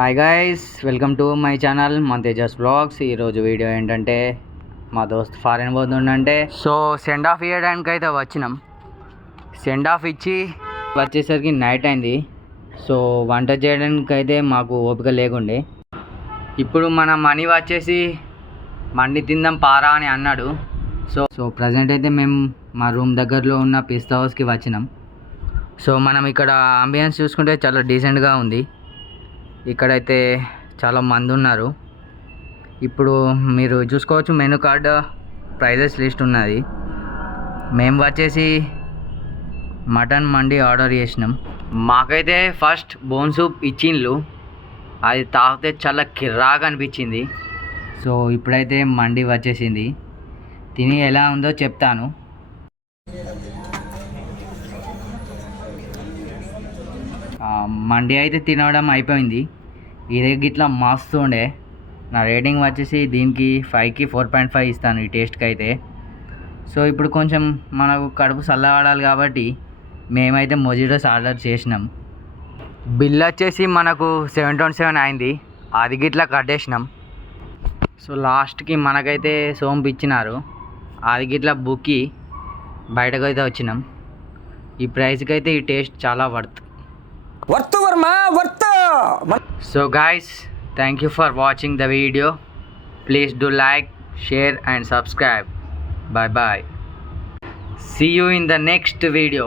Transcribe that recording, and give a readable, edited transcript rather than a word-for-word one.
Hi guys, welcome to my channel మన Tejas blogs. ఈరోజు video ఏంటంటే మా దోస్త్ ఫారెన్ పోతుండంటే సో సెండ్ ఆఫ్ ఇవ్వడానికి అయితే వచ్చినాం. సెండ్ ఆఫ్ ఇచ్చి వచ్చేసరికి నైట్ అయింది. సో వంట చేయడానికి అయితే మాకు ఓపిక లేకుండే. ఇప్పుడు మన మనీ వచ్చేసి మండి తిందాం పారా అని అన్నాడు. సో ప్రజెంట్ అయితే మేము మా రూమ్ దగ్గరలో ఉన్న పిస్తా హౌస్కి వచ్చినాం. సో మనం ఇక్కడ అంబియన్స్ చూసుకుంటే చాలా డీసెంట్గా ఉంది. ఇక్కడైతే చాలా మంది ఉన్నారు. ఇప్పుడు మీరు చూసుకోవచ్చు మెనూ కార్డ్ ప్రైజెస్ లిస్ట్ ఉన్నది. మేము వచ్చేసి మటన్ మండి ఆర్డర్ చేసినాం. మాకైతే ఫస్ట్ బోన్ సూప్ ఇచ్చిండ్లు, అది తాగితే చాలా కిర్రాగా అనిపించింది. సో ఇప్పుడైతే మండి వచ్చేసింది, తిని ఎలా ఉందో చెప్తాను. మండి అయితే తినడం అయిపోయింది. ఇదే గిట్లా మస్తు ఉండే. నా రేటింగ్ వచ్చేసి దీనికి 5కి 4.5 ఇస్తాను ఈ టేస్ట్కి అయితే. సో ఇప్పుడు కొంచెం మనకు కడుపు చల్లబడాలి కాబట్టి మేమైతే మొజిటోస్ ఆర్డర్ చేసినాం. బిల్ వచ్చేసి మనకు 727 అయింది. అది గిట్లా కట్టేసినాం. సో లాస్ట్కి మనకైతే సోంపు ఇచ్చినారు, అది గిట్లా బుక్కి బయటకు అయితే వచ్చినాం. ఈ ప్రైస్కి అయితే ఈ టేస్ట్ చాలా worth. So guys, thank you for watching the video. Please do like, share and subscribe. Bye bye. See you in the next video.